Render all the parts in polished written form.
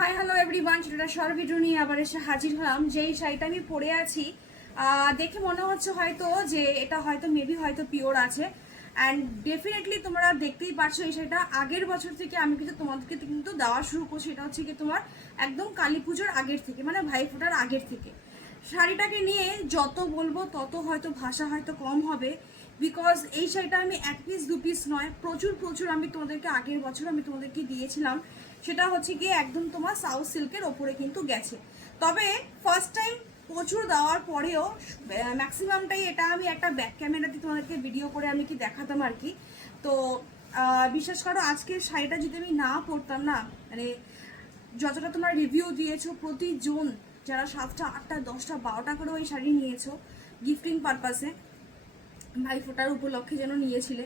Hi hello everyone, সেটা short video নিয়ে আবার এসে হাজির হলাম। যেই শাড়িটা আমি পরে আছি দেখে মনে হচ্ছে হয়তো যে এটা হয়তো মেবি হয়তো পিওর আছে, অ্যান্ড ডেফিনেটলি তোমরা দেখতেই পারছো এই শাড়িটা আগের বছর থেকে আমি কিন্তু তোমাদেরকে কিন্তু দেওয়া শুরু করছি। এটা হচ্ছে কি তোমার একদম কালী পুজোর আগের থেকে, মানে ভাইফোঁটার আগের থেকে। শাড়িটাকে নিয়ে যত বলবো তত হয়তো ভাষা হয়তো কম হবে, বিকজ এই শাড়িটা আমি এক পিস দু পিস নয়, প্রচুর প্রচুর আমি তোমাদেরকে আগের বছর আমি তোমাদেরকে দিয়েছিলাম। সেটা হচ্ছে গিয়ে একদম তোমার সাউথ সিল্কের ওপরে কিন্তু গেছে। তবে ফার্স্ট টাইম প্রচুর দেওয়ার পরেও ম্যাক্সিমামটাই এটা আমি একটা ব্যাক ক্যামেরাতে তোমাদেরকে ভিডিও করে আমি কি দেখাতাম আর কি। তো বিশ্বাস করো আজকে শাড়িটা যদি আমি না পরতাম না, মানে যতটা তোমরা রিভিউ দিয়েছো প্রতিজন, যারা 7টা 8টা 10টা 12টা করেও এই শাড়ি নিয়েছো গিফটিং পারপাসে, ভাইফোঁটার উপলক্ষে যেন নিয়েছিলে,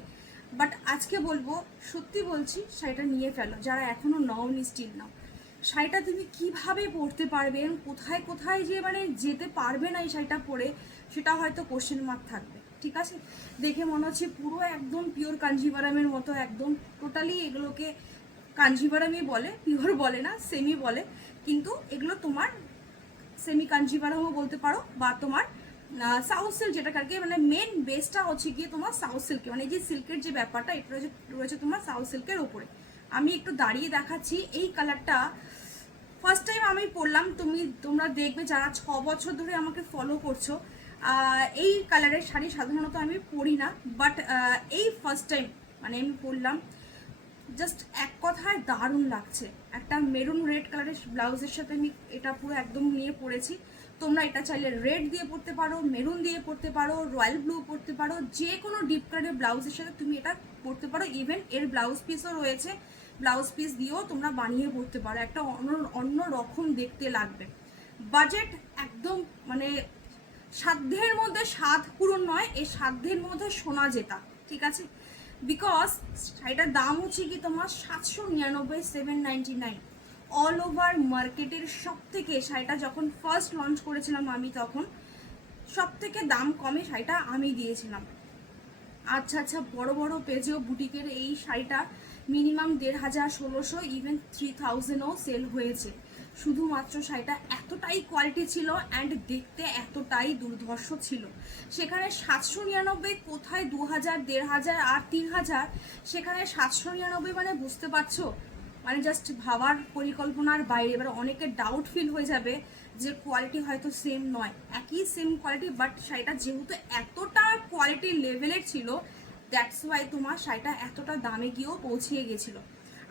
বাট আজকে বলবো সত্যি বলছি শাড়িটা নিয়ে ফেলো। যারা এখনও নওনি স্টিল নাও। শাড়িটা তুমি কিভাবে পরতে পারবেন, কোথায় কোথায় যে মানে যেতে পারবে না এই শাড়িটা পরে, সেটা হয়তো কোশ্চেন মার্ক থাকবে। ঠিক আছে, দেখে মনে হচ্ছে পুরো একদম পিওর কাঞ্জিভারামের মতো, একদম টোটালি এগুলোকে কাঞ্জিভারামই বলে, পিওর বলে না, সেমি বলে। কিন্তু এগুলো তোমার সেমি কাঞ্জিভারামও বলতে পারো, বা তোমার সাউথ সিল্ক, যেটাকে মানে মেন বেসটা হচ্ছে গিয়ে তোমার সাউথ সিল্কে, মানে যে সিল্কের যে ব্যাপারটা এটা রয়েছে তোমার সাউথ সিল্কের উপরে। আমি একটু দাঁড়িয়ে দেখাচ্ছি। এই কালারটা ফার্স্ট টাইম আমি পরলাম, তোমরা দেখবে যারা 6 বছর ধরে আমাকে ফলো করছো, এই কালারের শাড়ি সাধারণত আমি পরি না, বাট এই ফার্স্ট টাইম মানে আমি পরলাম। জাস্ট এক কথায় দারুণ লাগছে। একটা মেরুন রেড কালারের ব্লাউজের সাথে আমি এটা পুরো একদম নিয়ে পরেছি। তোমরা এটা চাইলে রেড দিয়ে পরতে পারো, মেরুন দিয়ে পরতে পারো, রয়্যাল ব্লু পরতে পারো, যে কোনো ডিপ কালারের ব্লাউজের সাথে তুমি এটা পরতে পারো। ইভেন এর ব্লাউজ পিসও রয়েছে, ব্লাউজ পিস দিয়েও তোমরা বানিয়ে পরতে পারো, একটা অন্য রকম দেখতে লাগবে। বাজেট একদম মানে সাধ্যের মধ্যে স্বাদ পূরণ নয়, এই সাধ্যের মধ্যে সোনা জেতা। ঠিক আছে, বিকজ শাড়িটার দাম হচ্ছে কি তোমার 799, 799। অল ওভার মার্কেটের সব থেকে শাড়িটা যখন ফার্স্ট লঞ্চ করেছিলাম আমি, তখন সব থেকে দাম কমে শাড়িটা আমি দিয়েছিলাম। আচ্ছা আচ্ছা, বড় বড় পেজেও বুটিকের এই শাড়িটা মিনিমাম 1500, 1600, ইভেন 3000ও সেল হয়েছে। শুধুমাত্র শাড়িটা এতটাই কোয়ালিটি ছিল অ্যান্ড দেখতে এতটাই দুর্ধর্ষ ছিল। সেখানে 799, কোথায় 2000, 1500 আর 3000, সেখানে 799 মানে বুঝতে পারছো, মানে জাস্ট ভাবার পরিকল্পনার বাইরে। এবার অনেকের ডাউট ফিল হয়ে যাবে যে কোয়ালিটি হয়তো সেম নয়, একই সেম কোয়ালিটি, বাট শাড়িটা যেহেতু এতটা কোয়ালিটি লেভেলের ছিল, দ্যাটস ওয়াই তোমার শাড়িটা এতটা দামে গিয়েও পৌঁছিয়ে গেছিলো।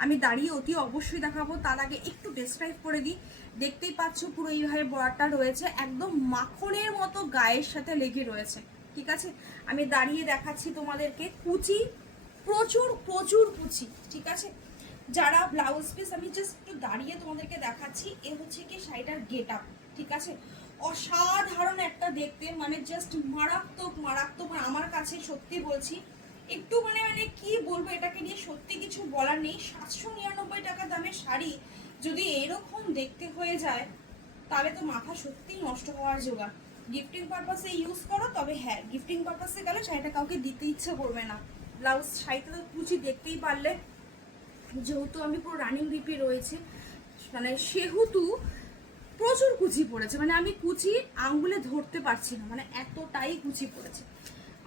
আমি দাঁড়িয়ে অতি অবশ্যই দেখাবো, তার আগে একটু ডেসক্রাইব করে দিই। দেখতেই পাচ্ছ পুরো এইভাবে বর্ডারটা রয়েছে, একদম মাখনের মতো গায়ের সাথে লেগে রয়েছে। ঠিক আছে, আমি দাঁড়িয়ে দেখাচ্ছি তোমাদেরকে। কুচি প্রচুর প্রচুর কুচি। ঠিক আছে, যারা ব্লাউজ পিস, আমি জাস্ট একটু দাঁড়িয়ে তোমাদেরকে দেখাচ্ছি। এ হচ্ছে কি শাড়িটার গেট আপ। ঠিক আছে, অসাধারণ একটা দেখতে, মানে জাস্ট মারাত্মক মারাত্মক। আমার কাছে সত্যি বলছি একটু মানে মানে কি বলবো, এটাকে নিয়ে সত্যি কিছু বলার নেই। 799 টাকা দামের শাড়ি যদি এরকম দেখতে হয়ে যায়, তাহলে তো মাথা সত্যিই নষ্ট হওয়ার জোগাড়। গিফটিং পারপাসে ইউজ করো, তবে হ্যাঁ গিফটিং পারপাসে গেলে শাড়িটা কাউকে দিতে ইচ্ছে করবে না। ব্লাউজ শাড়িটা তো কুচি দেখতেই পারলে, যেহেতু আমি পুরো রানিং রিপে রয়েছে, মানে সেহেতু প্রচুর কুচি পড়েছে, মানে আমি কুচি আঙ্গুলে ধরতে পারছি না, মানে এতটাই কুচি পড়েছে।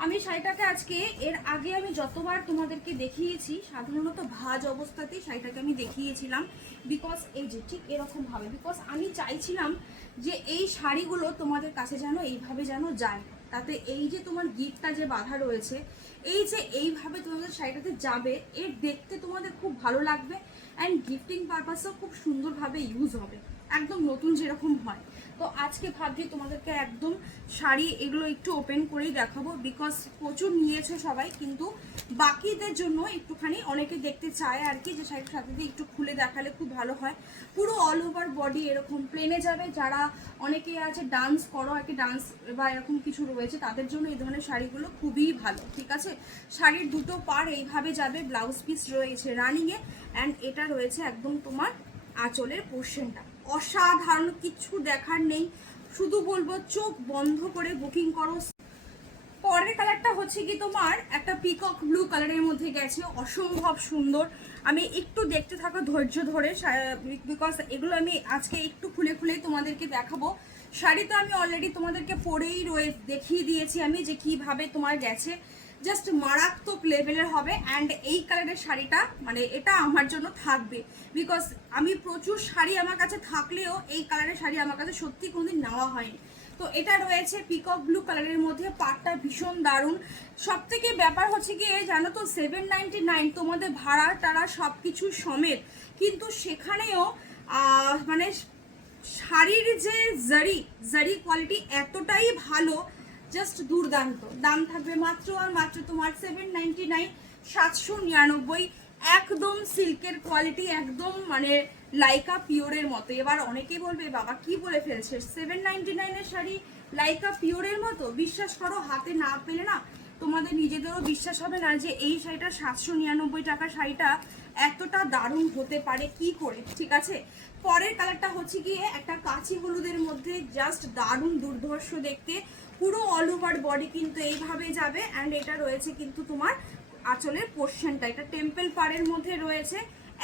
আমি শাড়িটাকে আজকে, এর আগে আমি যতবার তোমাদেরকে দেখিয়েছি সাধারণত ভাঁজ অবস্থাতেই শাড়িটাকে আমি দেখিয়েছিলাম, বিকজ এই যে ঠিক এরকমভাবে, বিকজ আমি চাইছিলাম যে এই শাড়িগুলো তোমাদের কাছে যেন এইভাবে যেন যায়, তাতে এই যে তোমার গিফটটা যে বাঁধা রয়েছে, এই যে এইভাবে তোমাদের শাড়িটাতে যাবে, এর দেখতে তোমাদের খুব ভালো লাগবে অ্যান্ড গিফটিং পারপাসেও খুব সুন্দরভাবে ইউজ হবে, একদম নতুন যেরকম হয়। তো আজকে ভাবছি তোমাদেরকে একদম শাড়ি এগুলো একটু ওপেন করেই দেখাবো, বিকজ প্রচুর নিয়েছে সবাই, কিন্তু বাকিদের জন্য একটুখানি অনেকে দেখতে চায় আর কি, যে শাড়ির সাথে দিয়ে একটু খুলে দেখালে খুব ভালো হয়। পুরো অল ওভার বডি এরকম প্লেনে যাবে, যারা অনেকে আছে ডান্স করো আর কি, ডান্স বা এরকম কিছু রয়েছে, তাদের জন্য এই ধরনের শাড়িগুলো খুবই ভালো। ঠিক আছে, শাড়ির দুটো পাড় এইভাবে যাবে, ব্লাউজ পিস রয়েছে রানিংয়ে, অ্যান্ড এটা রয়েছে একদম তোমার আঁচলের পোর্শনটা। অসাধারণ, কিছু দেখার নেই, শুধু বলবো চোখ বন্ধ করে বুকিং করো। পরের কালারটা হচ্ছে কি তোমার একটা পিকক ব্লু কালারের মধ্যে গেছে, অসম্ভব সুন্দর। আমি একটু দেখতে থাকো ধৈর্য ধরে, বিকজ এগুলো আমি আজকে একটু খুলে খুলে তোমাদেরকে দেখাবো। শাড়ি তো আমি অলরেডি তোমাদেরকে পরেই দেখিয়ে দিয়েছি আমি যে কিভাবে তোমার গেছে, জাস্ট মারাত্মক লেভেলের হবে। অ্যান্ড এই কালারের শাড়িটা মানে এটা আমার জন্য থাকবে, বিকজ আমি প্রচুর শাড়ি আমার কাছে থাকলেও এই কালারের শাড়ি আমার কাছে সত্যি কোনোদিন নেওয়া হয়নি। তো এটা রয়েছে পিকক ব্লু কালারের মধ্যে, পাটটা ভীষণ দারুণ। সব থেকে ব্যাপার হচ্ছে কি জানো তো, 799 তোমাদের ভাড়া টাড়া সব কিছু সমেত, কিন্তু সেখানেও মানে শাড়ির যে জারি কোয়ালিটি এতটাই ভালো, জাস্ট দুর্দান্ত। দাম থাকবে মাত্র আর মাত্র তোমার 799, 799। একদম সিল্কের কোয়ালিটি, একদম মানে লাইকা পিওরের মতো। এবার অনেকেই বলবে বাবা কি বলে ফেলছে, 799 শাড়ি লাইকা পিওরের মতো। বিশ্বাস করো, হাতে না পেলে না তোমাদের নিজেদেরও বিশ্বাস হবে না যে এই শাড়িটা 799 টাকা শাড়িটা এতটা দারুণ হতে পারে কি করে। ঠিক আছে, পরের কালারটা হচ্ছে গিয়ে একটা কাঁচি হলুদের মধ্যে, জাস্ট দারুণ দুর্ধর্ষ দেখতে। পুরো অল ওভার বডি কিন্তু এইভাবে যাবে। অ্যান্ড এটা রয়েছে কিন্তু তোমার আঁচলের পোর্শনটা, এটা টেম্পল পাড়ের মধ্যে রয়েছে।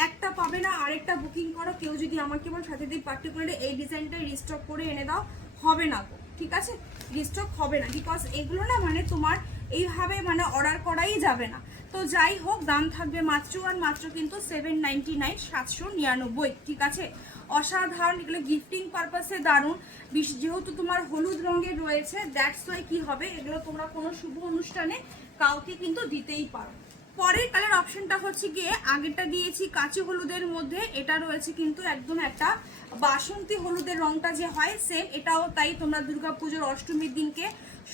একটা পাবে না, আরেকটা বুকিং করো। কেউ যদি আমাকে বল সাথে দিয়ে পার্টিকুলারলি এই ডিজাইনটাই রিস্টক করে এনে দাও, হবে না গো, ঠিক আছে, রিস্টক হবে না, বিকজ এগুলো না মানে তোমার এইভাবে মানে অর্ডার করাই যাবে না। তো যাই হোক, দাম থাকবে মাত্র আর মাত্র কিন্তু 799, 799। ঠিক আছে, অসাধারণ। এগুলো গিফটিং পারপাসে দারুণ, যেহেতু তোমার হলুদ রঙের রয়েছে, দ্যাটস ওয়াই কি হবে, এগুলো তোমরা কোনো শুভ অনুষ্ঠানে কাউকে কিন্তু দিতেই পারো। পরের কালার অপশনটা হচ্ছে গিয়ে আগেরটা দিয়েছি কাঁচি হলুদের মধ্যে, এটা রয়েছে কিন্তু একদম একটা বাসন্তী হলুদের রংটা যে হয় সেম, এটাও তাই। তোমরা দুর্গাপুজোর অষ্টমীর দিনকে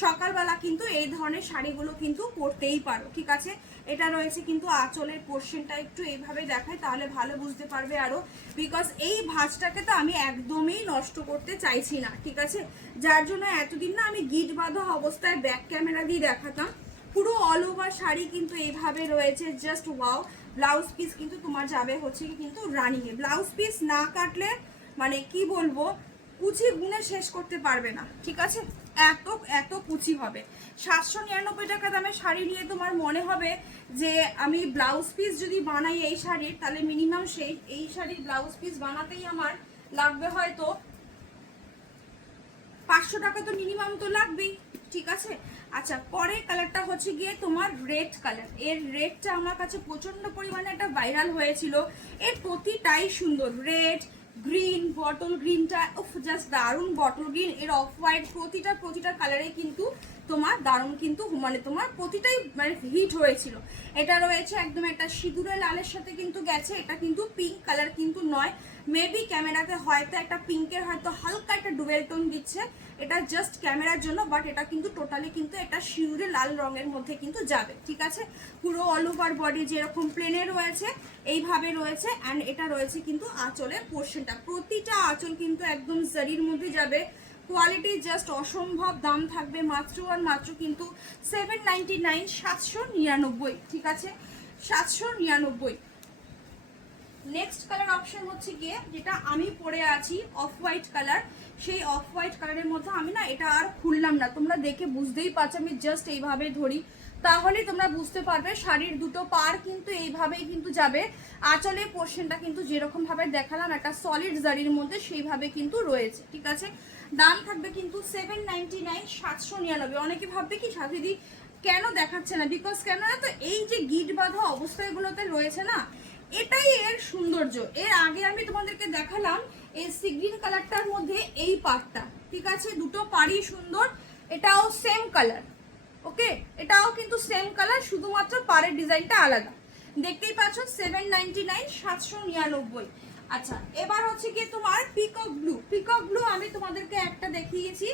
সকালবেলা কিন্তু এই ধরনের শাড়িগুলো কিন্তু পরতেই পারো। ঠিক আছে, এটা রয়েছে কিন্তু আঁচলের পোর্শনটা একটু এইভাবে দেখায় তাহলে ভালো বুঝতে পারবে আরো, বিকজ এই ভাঁজটাকে তো আমি একদমই নষ্ট করতে চাইছি না। ঠিক আছে, যার জন্য এতদিন না আমি গিট বাঁধা অবস্থায় ব্যাক ক্যামেরা দিয়ে দেখাতাম। পুরো অল ওভার শাড়ি কিন্তু এইভাবে রয়েছে, জাস্ট ওয়াও। ব্লাউজ পিস কিন্তু তোমার যাবে হচ্ছে কিন্তু রানিং এ, ব্লাউজ পিস না কাটলে মানে কি বলবো, কুচি গুনে শেষ করতে পারবে না। ঠিক আছে, এত এত কুচি হবে। 799 টাকা দামের শাড়ি নিয়ে তোমার মনে হবে যে আমি ব্লাউজ পিস যদি বানাই এই শাড়ির, তাহলে মিনিমাম এই শাড়ির ব্লাউজ পিস বানাতেই আমার লাগবে হয়তো 500 টাকা, তো মিনিমাম তো লাগবেই। ঠিক আছে, আচ্ছা পরের কালারটা হচ্ছে গিয়ে তোমার রেড কালার। এর রেডটা আমার কাছে প্রচন্ড পরিমাণে একটা ভাইরাল হয়েছিল। এর প্রতিটাই সুন্দর, রেড, গ্রিন, বটল গ্রিনটা জাস্ট দারুণ, বটল গ্রিন, এর অফ হোয়াইট, প্রতিটা কালারে কিন্তু তোমার দারুণ, কিন্তু মানে তোমার প্রতিটাই মানে হিট হয়েছিল। এটা রয়েছে একদম একটা সিঁদুরে লালের সাথে কিন্তু গেছে, এটা কিন্তু পিঙ্ক কালার কিন্তু নয়, মেবি ক্যামেরাতে হয়তো একটা পিঙ্কের হয়তো হালকা একটা ডুয়েল টোন দিচ্ছে, এটা জাস্ট ক্যামেরার জন্য, বাট এটা কিন্তু টোটালি কিন্তু এটা শিউরে লাল রঙের মধ্যে কিন্তু যাবে। ঠিক আছে, পুরো অল ওভার বডি যেরকম প্লেনে রয়েছে এইভাবে রয়েছে। অ্যান্ড এটা রয়েছে কিন্তু আঁচলের পোর্শনটা, প্রতিটা আঁচল কিন্তু একদম জারির মধ্যে যাবে। কোয়ালিটি জাস্ট অসম্ভব। দাম থাকবে মাত্র আর মাত্র কিন্তু 799, 799। ঠিক আছে, 799। নেক্সট কালার অপশন হচ্ছে গিয়ে যেটা আমি পরে আছি অফ হোয়াইট কালার। সেই অফ হোয়াইট কালারের মধ্যে আমি না এটা আর খুললাম না, তোমরা দেখে বুঝতেই পারছো আমি জাস্ট এইভাবে ধরি, তাহলে তোমরা বুঝতে পারবে শাড়ির দুটো পার কিন্তু এইভাবেই কিন্তু যাবে। আঁচলের পোর্শনটা কিন্তু যেরকম ভাবে দেখালাম একটা সলিড জারির মধ্যে সেইভাবে কিন্তু রয়েছে। ঠিক আছে, দাম থাকবে কিন্তু 799, 799। অনেকে ভাববে কি সাথীদি কেন দেখাচ্ছে না, বিকজ কেন না, তো এই যে গিট বাঁধা অবস্থাগুলোতে রয়েছে না, এটাই এর সৌন্দর্য। এর আগে আমি তোমাদেরকে দেখালাম এই সি গ্রিন কালারটার মধ্যে এই পাড়টা। ঠিক আছে, দুটো পাড়ই সুন্দর, এটাও সেম কালার, ওকে, এটাও কিন্তু সেম কালার, শুধুমাত্র পাড়ের ডিজাইনটা আলাদা। দেখতেই পাচ্ছ 799, 799। আচ্ছা এবার হচ্ছে কি তোমার পিকক ব্লু। পিকক ব্লু আমি তোমাদেরকে একটা দেখিয়েছি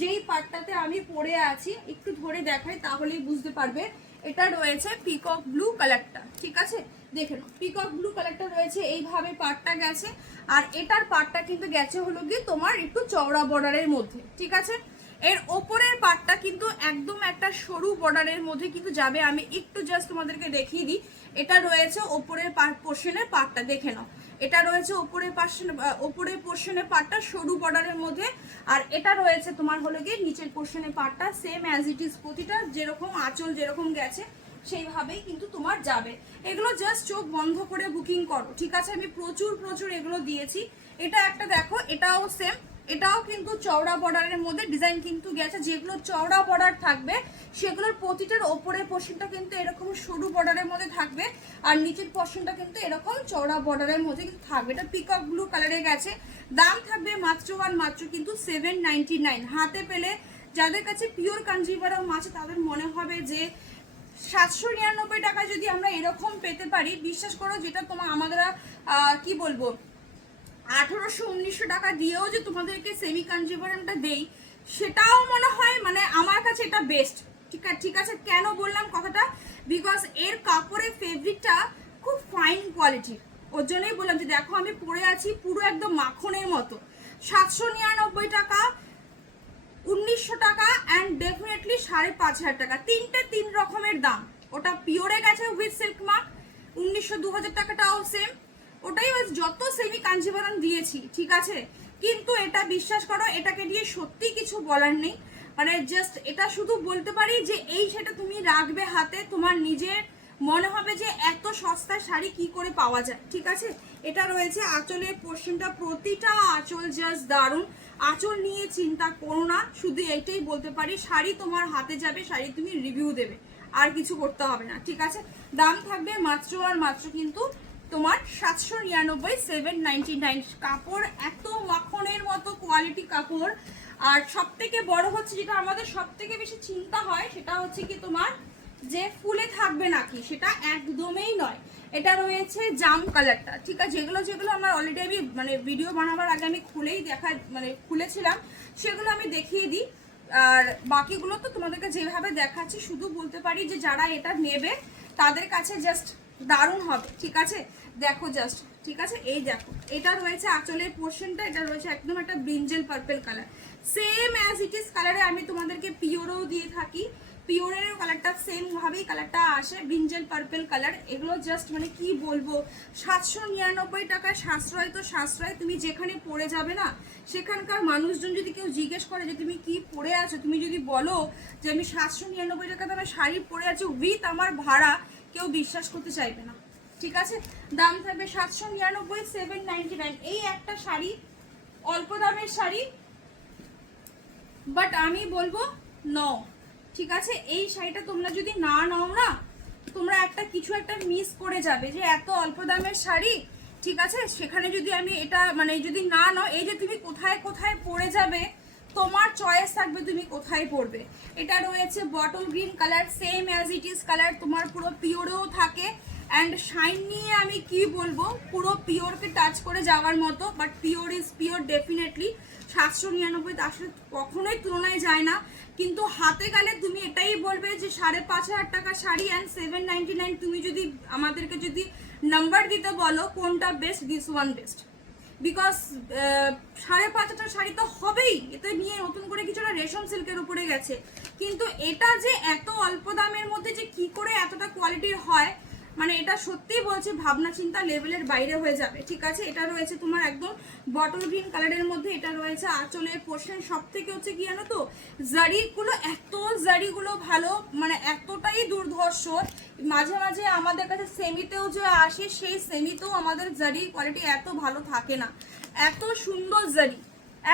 যেই পাড়টাতে আমি পরে আছি, একটু ধরে দেখাই তাহলেই বুঝতে পারবে। এটা রয়েছে পিকক ব্লু কালারটা। ঠিক আছে, দেখে নাও, পিকক ব্লু কালারটা রয়েছে এইভাবে পাড়টা গেছে। আর এটার পাড়টা কিন্তু গেছে হলো গিয়ে তোমার একটু চওড়া বর্ডারের মধ্যে। ঠিক আছে, এর ওপরের পার্টটা কিন্তু একদম একটা সরু বর্ডারের মধ্যে কিন্তু যাবে। আমি একটু জাস্ট তোমাদেরকে দেখিয়ে দিই, এটা রয়েছে ওপরের পোর্শনের পার্টটা, দেখে নাও। এটা রয়েছে ওপরে পোর্শনে পার্টটা সরু বর্ডারের মধ্যে, আর এটা রয়েছে তোমার হলো গিয়ে নিচের পোর্শনে পার্টটা সেম অ্যাজ ইট ইজ, প্রতিটা যেরকম আঁচল যেরকম গেছে সেইভাবেই কিন্তু তোমার যাবে। এগুলো জাস্ট চোখ বন্ধ করে বুকিং করো, ঠিক আছে? আমি প্রচুর এগুলো দিয়েছি। এটা একটা দেখো, এটাও সেম, এটাও কিন্তু চওড়া বর্ডারের মধ্যে ডিজাইন কিন্তু গেছে। যেগুলো চওড়া বর্ডার থাকবে সেগুলোর প্রতিটার ওপরের পোর্শনটা কিন্তু এরকম সরু বর্ডারের মধ্যে থাকবে, আর নিচের পোর্শনটা কিন্তু এরকম চওড়া বর্ডারের মধ্যে কিন্তু থাকবে। এটা পিকক ব্লু কালারে গেছে। দাম থাকবে মাত্র কিন্তু 799। হাতে পেলে যাদের কাছে পিওর কাঞ্জিভারাম আছে তাদের মনে হবে যে 799 টাকায় যদি আমরা এরকম পেতে পারি, বিশ্বাস করো যেটা আমাদের কি বলবো 1800-1900 টাকা দিয়েও যে তোমাদেরকে সেমি কাঞ্জিভারামটা দেই, সেটাও মনে হয় মানে আমার কাছে এটা বেস্ট। ঠিক আছে, কেন বললাম কথাটা? বিকজ এর কাপড়ের ফেব্রিকটা খুব ফাইন কোয়ালিটির, ওর জন্যই বললাম যে দেখো আমি পরে আছি পুরো একদম মাখনের মতো। 799 টাকা, 1900 টাকা অ্যান্ড ডেফিনেটলি 5500 টাকা, তিন রকমের দাম। ওটা পিওরে গেছে উইথ সিল্ক মার্ক, 1900-2000 টাকাটাও সেম, ওটাই যত সেমি কাঞ্জিভারাম দিয়েছি, ঠিক আছে? কিন্তু এটা বিশ্বাস করো, এটাকে দিয়ে সত্যি কিছু বলার নেই। মানে জাস্ট এটা শুধু বলতে পারি যে এই সেটা তুমি রাখবে হাতে, তোমার নিজের মনে হবে যে এত সস্তায় শাড়ি কি করে পাওয়া যায়, ঠিক আছে? এটা রয়েছে আঁচলের পোর্শনটা, প্রতিটা আঁচল জাস্ট দারুণ। আঁচল নিয়ে চিন্তা করো না, শুধু এইটাই বলতে পারি, শাড়ি তোমার হাতে যাবে, শাড়ি তুমি রিভিউ দেবে, আর কিছু করতে হবে না, ঠিক আছে? দাম থাকবে মাত্র কিন্তু তোমার 799, 799। কাপড় এত মাখনের মতো কোয়ালিটি কাপড়। আর সব থেকে বড় হচ্ছে যেটা আমাদের সব থেকে বেশি চিন্তা হয় সেটা হচ্ছে কি তোমার যে ফুলে থাকবে নাকি, সেটা একদমই নয়। এটা রয়েছে জাম কালারটা, ঠিক আছে? যেগুলো আমার অলরেডি আমি মানে ভিডিও বানাবার আগে আমি খুলেছিলাম, সেগুলো আমি দেখিয়ে দিই। আর বাকিগুলো তো তোমাদেরকে যেভাবে দেখাচ্ছি, শুধু বলতে পারি যে যারা এটা নেবে তাদের কাছে জাস্ট দারুণ হবে, ঠিক আছে? দেখো জাস্ট, ঠিক আছে? এই দেখো, এটা রয়েছে আঁচলের পোর্শনটা, এটা রয়েছে একদম একটা brinjal purple colour, same as it is কালারে আমি তোমাদেরকে পিওরও দিয়ে থাকি। পিওরের কালারটা সেম ভাবেই কালারটা আসে, ব্রিঞ্জেল পার্পল কালার। এগুলো জাস্ট মানে কি বলবো, 799 টাকায় সাশ্রয় তো সাশ্রয়। তুমি যেখানে পরে যাবে না, সেখানকার মানুষজন যদি কেউ জিজ্ঞেস করে যে তুমি কি পরে আছো, তুমি যদি বলো যে আমি 799 টাকা দামে শাড়ি পরে আছি উইথ আমার ভাড়া, কেউ বিশ্বাস করতে চাইবে না, ঠিক আছে? দাম থাকবে 799, 799। এই একটা শাড়ি অল্প দামের শাড়ি, বাট আমি বলবো নাও, ঠিক আছে? এই শাড়িটা তোমরা যদি না নাও না, তোমরা কিছু একটা মিস করে যাবে, যে এত অল্প দামের শাড়ি, ঠিক আছে? সেখানে যদি আমি এটা মানে যদি না নাও, এই যে তুমি কোথায় পরে যাবে, তোমার চয়েস থাকবে তুমি কোথায় পরবে। এটা রয়েছে bottle green colour, same as it is colour, তোমার পুরো পিওরেও থাকে। অ্যান্ড শাইন নিয়ে আমি কি বলবো, পুরো পিওরকে টাচ করে যাওয়ার মতো, but pure is pure definitely. 799 তার সাথে কখনোই তুলনায় যায় না, কিন্তু হাতে গেলে তুমি এটাই বলবে যে 5500 টাকা শাড়ি অ্যান্ড 799। তুমি যদি আমাদেরকে যদি নাম্বার দিতে বলো কোনটা best, this one best, because 5500 sari তো হবেই, এতে নিয়ে নতুন করে কিছুটা রেশম সিল্কের উপরে গেছে, কিন্তু এটা যে এত অল্প দামের মধ্যে যে কি করে এতটা কোয়ালিটির হয়, মানে এটা সত্যিই বলছি ভাবনা চিন্তা লেভেলের বাইরে হয়ে যাবে, ঠিক আছে? এটা রয়েছে তোমার একদম বটল গ্রিন কালারের মধ্যে। এটা রয়েছে আঁচলের পোর্শন। সব থেকে হচ্ছে কি জানো তো, জারিগুলো ভালো, মানে এতটাই দুর্ধর্ষ। মাঝে মাঝে আমাদের কাছে সেমিতেও যে আসে, সেই সেমিতেও আমাদের জারি কোয়ালিটি এত ভালো থাকে না। এত সুন্দর জারি,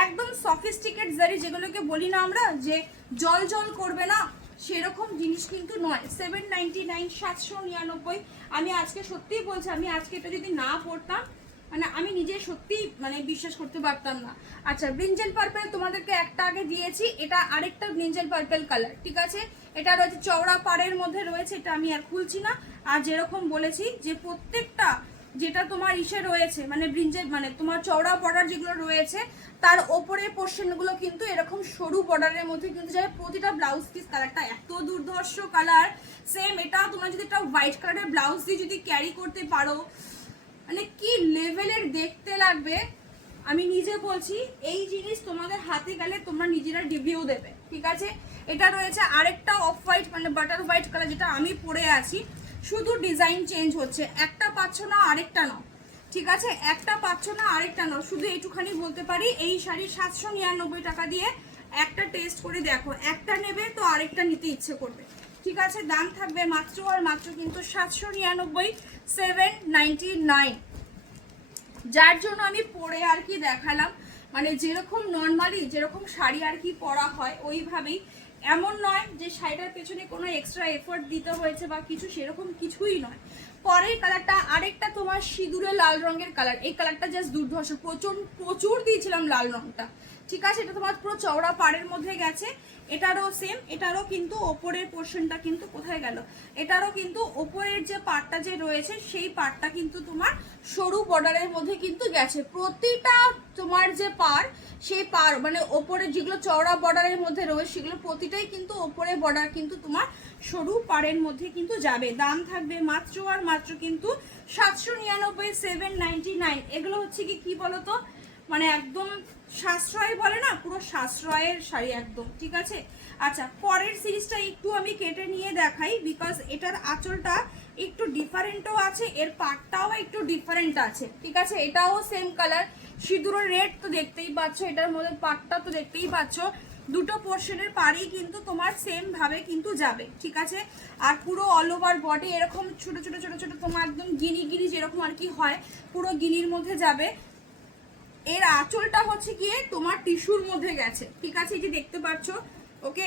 একদম সফিস্টিকেট জারি, যেগুলোকে বলি না আমরা যে জল করবে না, সেরকম জিনিস কিন্তু নয়। 799, 799। আমি আজকে সত্যিই বলছি, আমি আজকে এটা যদি না পড়তাম, মানে আমি নিজে সত্যি মানে বিশ্বাস করতে পারতাম না। আচ্ছা, ব্রিঞ্জেল পার্পল তোমাদেরকে একটা আগে দিয়েছি, এটা আরেকটা ব্রিঞ্জেল পার্পল কালার, ঠিক আছে? এটা রয়েছে চওড়া পাড়ের মধ্যে রয়েছে, এটা আমি আর খুলছি না। আর যেরকম বলেছি যে প্রত্যেকটা যেটা তোমার ইসে রয়েছে মানে ব্রিঞ্জেল মানে তোমার চওড়া বর্ডার যেগুলো রয়েছে, তার ওপরে পোর্শনগুলো কিন্তু এরকম সরু বর্ডারের মধ্যে কিন্তু যায়। প্রতিটা ব্লাউজ পিস কালারটা এত দুর্ধর্ষ কালার, সেম এটা তোমরা যদি একটা হোয়াইট কালারের ব্লাউজ দিয়ে যদি ক্যারি করতে পারো, মানে কি লেভেলের দেখতে লাগবে। আমি নিজে বলছি, এই জিনিস তোমাদের হাতে গেলে তোমরা নিজেরা রিভিউ দেবে, ঠিক আছে? এটা রয়েছে আরেকটা অফ হোয়াইট মানে বাটার হোয়াইট কালার, যেটা আমি পরে আছি, শুধু ডিজাইন চেঞ্জ হচ্ছে, একটা পাচ্ছ না আরেকটা নাও, ঠিক আছে, একটা পাচ্ছ না আরেকটা নাও, শুধু এইটুখানি বলতে পারি এই শাড়ি 799 টাকা দিয়ে একটা টেস্ট করে দেখো, একটা নেবে তো আরেকটা নিতে ইচ্ছে করবে। ঠিক আছে, দাম থাকবে মাত্র আর মাত্র কিন্তু 799, 799, যার জন্য আমি পরে আর কি দেখালাম। মানে যেরকম নর্মালি যেরকম শাড়ি আর কি পরা হয় ওইভাবেই, এমন নয় যে শাড়িটার পেছনে কোনো এক্সট্রা এফোর্ট দিতে হয়েছে বা কিছু, সেরকম কিছুই নয়। পরের কালারটা আরেকটা তোমার সিঁদুরে লাল রঙের কালার, এই কালারটা জাস্ট দুর্ধর্ষ, প্রচুর দিয়েছিলাম লাল রঙটা। ঠিক আছে, এটা তোমার পুরো চওড়া পাড়ের মধ্যে গেছে। এটারও সেম, এটারও কিন্তু ওপরের পোর্শনটা কিন্তু কোথায় গেল, এটারও কিন্তু ওপরের যে পার্টটা যে রয়েছে সেই পার্টটা কিন্তু তোমার সরু বর্ডারের মধ্যে কিন্তু গেছে। প্রতিটা তোমার যে পার, সেই পার মানে ওপরে যেগুলো চওড়া বর্ডারের মধ্যে রয়েছে সেগুলো প্রতিটাই কিন্তু ওপরে বর্ডার কিন্তু তোমার সরু পাড়ের মধ্যে কিন্তু যাবে। দাম থাকবে মাত্র আর মাত্র কিন্তু 799, 799। এগুলো হচ্ছে কি বলতো, মানে একদম সাশ্রয় বলে না, পুরো সাশ্রয়ের শাড়ি একদম। ঠিক আছে, আচ্ছা পরের সিরিজটা একটু আমি কেটে নিয়ে দেখাই, বিকজ এটার আঁচলটা একটু ডিফারেন্টও আছে, এর পাটটাও একটু ডিফারেন্ট আছে। ঠিক আছে, এটাও সেম কালার, সিঁদুরের রেড তো দেখতেই পাচ্ছ, এটার মধ্যে পাটটা তো দেখতেই পাচ্ছ, দুটো পোর্শনের পাড়ই কিন্তু তোমার সেম ভাবে কিন্তু যাবে। ঠিক আছে, আর পুরো অল ওভার বডি এরকম ছোট ছোট ছোট ছোট তোমার একদম গিনি গিনি যেরকম আর কি হয়, পুরো গিনির মধ্যে যাবে। এর আঁচলটা হচ্ছে গিয়ে তোমার টিস্যুর মধ্যে গেছে। ঠিক আছে, এই যে দেখতে পাচ্ছ, ওকে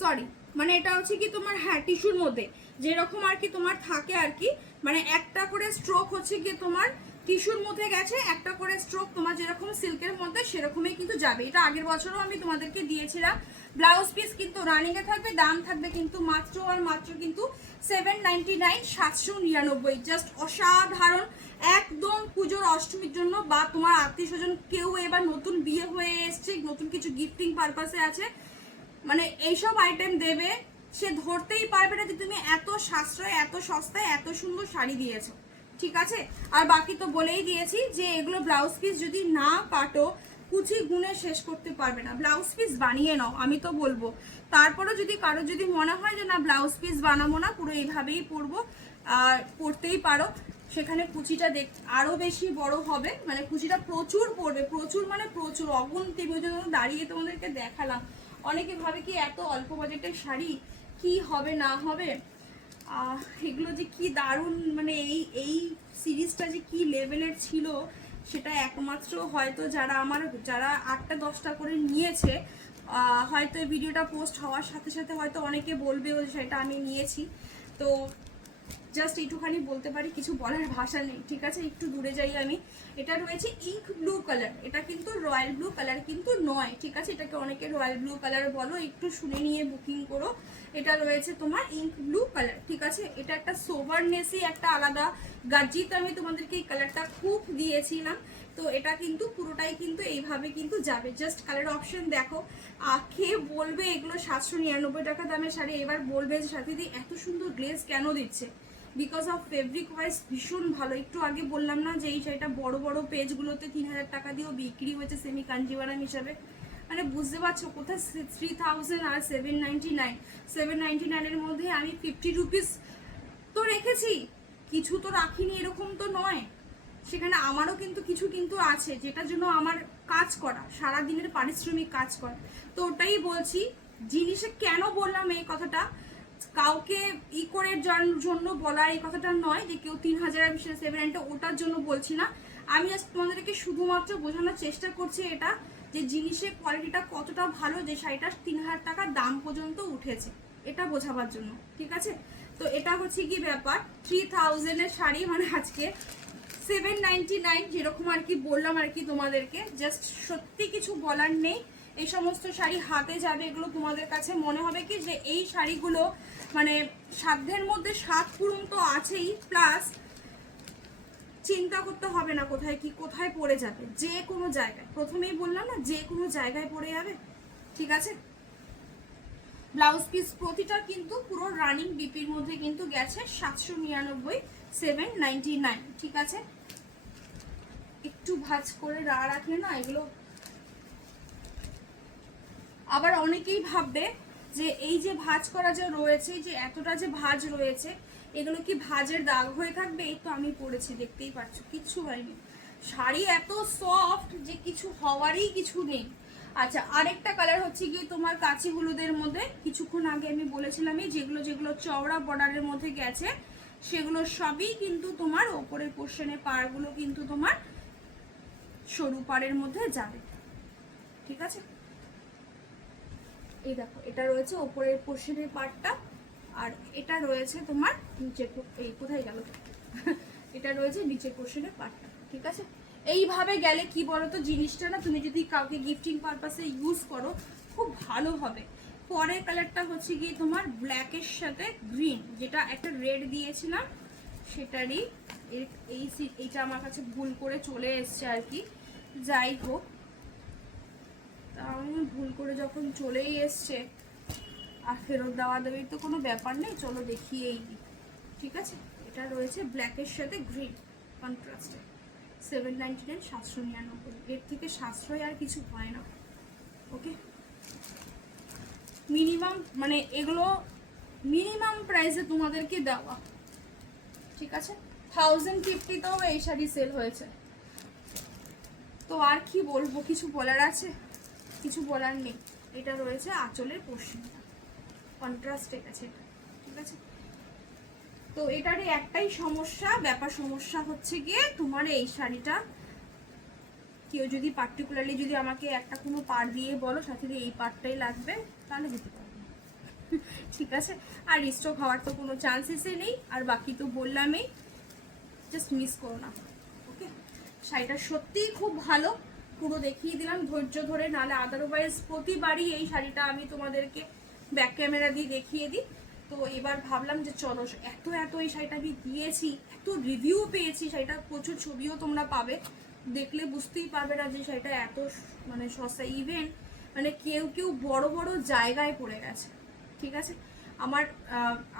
সরি, মানে এটা হচ্ছে কি তোমার হ্যাঁ টিস্যুর মধ্যে যেরকম আর কি তোমার থাকে আর কি, মানে একটা করে স্ট্রোক হচ্ছে গিয়ে তোমার টিস্যুর মধ্যে গেছে, একটা করে স্ট্রোক তোমার যেরকম সিল্কের মধ্যে সেরকমই কিন্তু যাবে। এটা আগের বছরও আমি তোমাদেরকে দিয়েছিলাম। ব্লাউজ পিস কিন্তু রানিং এ থাকবে, দাম থাকবে কিন্তু মাত্র আর মাত্র কিন্তু 799, 799, জাস্ট অসাধারণ। একদম পুজোর অষ্টমীর জন্য বা তোমার আত্মীয় স্বজন কেউ এবার নতুন বিয়ে হয়ে এসছে, নতুন কিছু গিফটিং পারপাসে আছে, মানে এইসব আইটেম দেবে, সে ধরতেই পারবে না যে তুমি এত সাশ্রয়, এত সস্তায় এত সুন্দর শাড়ি দিয়েছো। ঠিক আছে, আর বাকি তো বলেই দিয়েছি যে এগুলো ব্লাউজ পিস যদি না কাটো কুচি গুনে শেষ করতে পারবে না, ব্লাউজ পিস বানিয়ে নাও আমি তো বলবো। তারপরে যদি কারো যদি মনে হয় যে না ব্লাউজ পিস বানাবো না, পুরো এইভাবেই পরবো, আর পরতেই পারো, সেখানে কুচিটা আরো বেশি বড় হবে, মানে কুচিটা প্রচুর পড়বে, প্রচুর মানে প্রচুর অগুন্তি। দাঁড়িয়ে তোমাদেরকে দেখালাম, অনেকে ভাবে কি এত অল্প বাজেটের শাড়ি কি হবে না হবে, এগুলো যে কি দারুণ, মানে এই সিরিজটা যে কি লেভেলের ছিল সেটা একমাত্র হয়তো যারা 8টা 10টা করে নিয়েছে, হয়তো এই ভিডিওটা পোস্ট হওয়ার সাথে সাথে হয়তো অনেকে বলবেও যে সেটা আমি নিয়েছি। তো জাস্ট এইটুখানি বলতে পারি, কিছু বলার ভাষা নেই। ঠিক আছে, একটু দূরে যাই আমি। এটা রয়েছে ইঙ্ক ব্লু কালার, এটা কিন্তু রয়্যাল ব্লু কালার কিন্তু নয়। ঠিক আছে, এটাকে অনেকে রয়্যাল ব্লু কালার বলো, একটু শুনে নিয়ে বুকিং করো। এটা রয়েছে তোমার ইঙ্ক ব্লু কালার। ঠিক আছে, এটা একটা সোভারনেসই একটা আলাদা, গাজিতে আমি তোমাদেরকে এই কালারটা খুব দিয়েছিলাম। তো এটা কিন্তু পুরোটাই কিন্তু এইভাবে কিন্তু যাবে। জাস্ট কালার অপশন দেখো, কে বলবে এগুলো 799 টাকা দামের শাড়ি, এবার বলবে যে সাথে দিয়ে এত সুন্দর গ্লেজ কেন দিচ্ছে, বিকজ অফ ফেব্রিক ওয়াইজ ভীষণ ভালো। একটু আগে বললাম না যে এই শাড়িটা বড় বড় পেজগুলোতে 3000 টাকা দিয়েও বিক্রি হয়েছে সেমি কাঞ্জিভারাম হিসাবে, মানে বুঝতে পারছো কোথায় 3000 আর 799, 799 এর মধ্যে আমি 50 রুপিস তো রেখেছি, কিছু তো রাখিনি এরকম তো নয়, সেখানে আমারও কিন্তু কিছু কিন্তু আছে যেটার জন্য আমার কাজ করা, সারাদিনের পারিশ্রমিক কাজ করা। তো ওটাই বলছি, জিনিসে কেন বললাম এই কথাটা, কাউকে করে জন্য বলা এই কথাটা নয় যে কেউ 3000 700 ওটার জন্য বলছি না, আমি জাস্ট তোমাদেরকে শুধুমাত্র বোঝানোর চেষ্টা করছি এটা, যে জিনিসের কোয়ালিটিটা কতটা ভালো, যে শাড়িটা 3000 টাকা দাম পর্যন্ত উঠেছে, এটা বোঝাবার জন্য। ঠিক আছে, তো এটা হচ্ছে কি ব্যাপার, 3000 এর শাড়ি মানে আজকে 799 যেরকম আর কি বললাম আর কি তোমাদেরকে, জাস্ট সত্যি কিছু বলার নেই। এই সমস্ত শাড়ি হাতে যাবে, এগুলো তোমাদের কাছে মনে হবে কি যে এই শাড়িগুলো মানে সাধ্যের মধ্যে সাত পূরণ তো আছেই, প্লাস চিন্তা করতে হবে না কোথায় পড়ে যাবে, যে কোনো জায়গায়, প্রথমেই বললাম না যে কোনো জায়গায় পড়ে যাবে। ঠিক আছে, ব্লাউজ পিস প্রতিটা কিন্তু পুরো রানিং বিপির মধ্যে কিন্তু গেছে 799, 799। ঠিক আছে, একটু ভাঁজ করে রাখলে না এগুলো, আবার অনেকেই ভাববে যে এই যে ভাঁজ করা যে রয়েছে, যে এতটা যে ভাঁজ রয়েছে, এগুলো কি ভাঁজের দাগ হয়ে থাকবে? এই তো আমি পরেছি, দেখতেই পাচ্ছ, কিচ্ছু হয়নি। শাড়ি এত সফট যে কিছু হওয়ারই কিছু নেই। আচ্ছা, আরেকটা কালার হচ্ছে গিয়ে তোমার কাঁচি হলুদের মধ্যে, কিছুক্ষণ আগে আমি বলেছিলামই যেগুলো যেগুলো চওড়া বর্ডারের মধ্যে গেছে সেগুলো সবই কিন্তু তোমার ওপরের পোর্শনে পাড়গুলো কিন্তু তোমার সরু পাড়ের মধ্যে যাবে, ঠিক আছে? এই দেখো, এটা রয়েছে ওপরের পোর্শনের পার্টটা, আর এটা রয়েছে তোমার নিচের, এই কোথায় গেল, এটা রয়েছে নিচের পোর্শনের পার্টটা, ঠিক আছে? এইভাবে গেলে কি বলতো, জিনিসটা না তুমি যদি কাউকে গিফটিং পারপাসে ইউজ করো খুব ভালো হবে। পরের কালারটা হচ্ছে গিয়ে তোমার ব্ল্যাকের সাথে গ্রিন, যেটা একটা রেড দিয়েছিলাম সেটারই এইটা আমার কাছে ভুল করে চলে এসছে আর কি। যাই হোক, তা আমি ভুল করে যখন চলেই এসছে আর ফেরত দেওয়া দেওয়ার তো কোনো ব্যাপার নেই, চলো দেখিয়েই দিই, ঠিক আছে? এটা রয়েছে ব্ল্যাকের সাথে গ্রিন কন্ট্রাস্টে, 799, 799, এর থেকে সাশ্রয় আর কিছু হয় না। ওকে, মিনিমাম মানে এগুলো মিনিমাম প্রাইসে তোমাদেরকে দেওয়া, ঠিক আছে? 1050তেও এই শাড়ি সেল হয়েছে। তো আর কি বলবো, কিছু বলার আছে? কিছু বলার নেই। এটা রয়েছে আঁচলের পোর্শনটা, কন্ট্রাস্টে গেছে, ঠিক আছে? তো এটারই একটাই সমস্যা, সমস্যা হচ্ছে গিয়ে তোমার এই শাড়িটা কেউ যদি পার্টিকুলারলি যদি আমাকে একটা কোনো পাড় দিয়ে বলো সাথে এই পাড়টাই লাগবে, তাহলে দিতে পারবো, ঠিক আছে? আর স্টক হওয়ার তো কোনো চান্সেসই নেই। আর বাকি তো বললামই, জাস্ট মিস করো না। ওকে, শাড়িটা সত্যিই খুব ভালো, পুরো দেখিয়ে দিলাম ধৈর্য ধরে, নাহলে আদারওয়াইজ প্রতিবারই এই শাড়িটা আমি তোমাদেরকে ব্যাক ক্যামেরা দিয়ে দেখিয়ে দিই। তো এবার ভাবলাম যে চলো, এত এই শাড়িটা আমি দিয়েছি, এত রিভিউ পেয়েছি, শাড়িটা প্রচুর ছবিও তোমরা পাবে, দেখলে বুঝতেই পারবে না যে শাড়িটা এত মানে সস্তা। ইভেন মানে কেউ কেউ বড় বড় জায়গায় পড়ে গেছে, ঠিক আছে?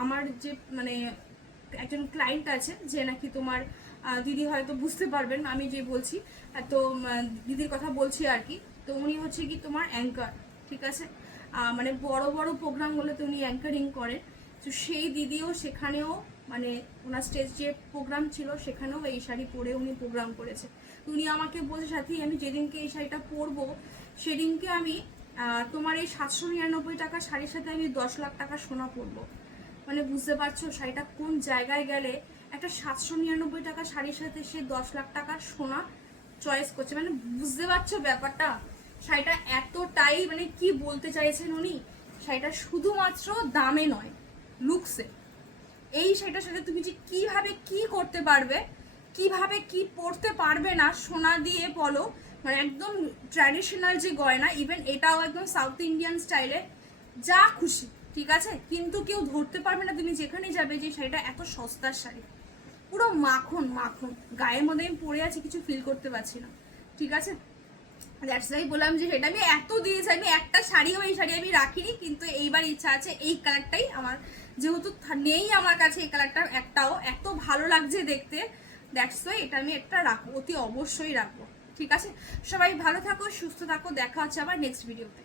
আমার যে মানে একজন ক্লায়েন্ট আছে, যে নাকি তোমার দিদি হয়তো বুঝতে পারবেন আমি যে বলছি, তো দিদির কথা বলছি আর কি। তো উনি হচ্ছে কি তোমার অ্যাঙ্কার, ঠিক আছে? মানে বড় বড় প্রোগ্রামগুলোতে উনি অ্যাঙ্কারিং করেন। তো সেই দিদিও সেখানেও মানে ওনার স্টেজ যে প্রোগ্রাম ছিল সেখানেও এই শাড়ি পরে উনি প্রোগ্রাম করেছে। উনি আমাকে বলছে, সাথী আমি যেদিনকে এই শাড়িটা পরবো সেদিনকে আমি তোমার এই 799 টাকা শাড়ির সাথে আমি 10 লাখ টাকা সোনা পরবো। মানে বুঝতে পারছো শাড়িটা কোন জায়গায় গেলে একটা 799 টাকা শাড়ির সাথে সে 10 লাখ টাকার সোনা চয়েস করছে, মানে বুঝতে পারছো ব্যাপারটা? শাড়িটা এতটাই মানে কি বলতে চাইছেন উনি, শাড়িটা শুধুমাত্র দামে নয়, লুকসে। এই শাড়িটার সাথে তুমি যে কিভাবে কি করতে পারবে, কিভাবে কি পরতে পারবে না সোনা দিয়ে বলো, মানে একদম ট্র্যাডিশনাল যে গয়না, ইভেন এটাও একদম সাউথ ইন্ডিয়ান স্টাইলে, যা খুশি, ঠিক আছে? কিন্তু কেউ ধরতে পারবে না তুমি যেখানেই যাবে যে শাড়িটা এত সস্তার শাড়ি, পুরো মাখন মাখন, গায়ের মধ্যে আমি পরে আছি কিছু ফিল করতে পারছি না, ঠিক আছে? দ্যাটস ওয়াই বললাম যে সেটা আমি এত দিয়েছি, আমি একটা শাড়িও এই শাড়ি আমি রাখিনি, কিন্তু এইবার ইচ্ছা আছে এই কালারটাই আমার, যেহেতু নেই আমার কাছে এই কালারটা একটাও, এত ভালো লাগছে দেখতে, দ্যাটস ওয়াই এটা আমি একটা রাখবো, অতি অবশ্যই রাখবো, ঠিক আছে? সবাই ভালো থাকো, সুস্থ থাকো, দেখা হচ্ছে আবার নেক্সট ভিডিওতে।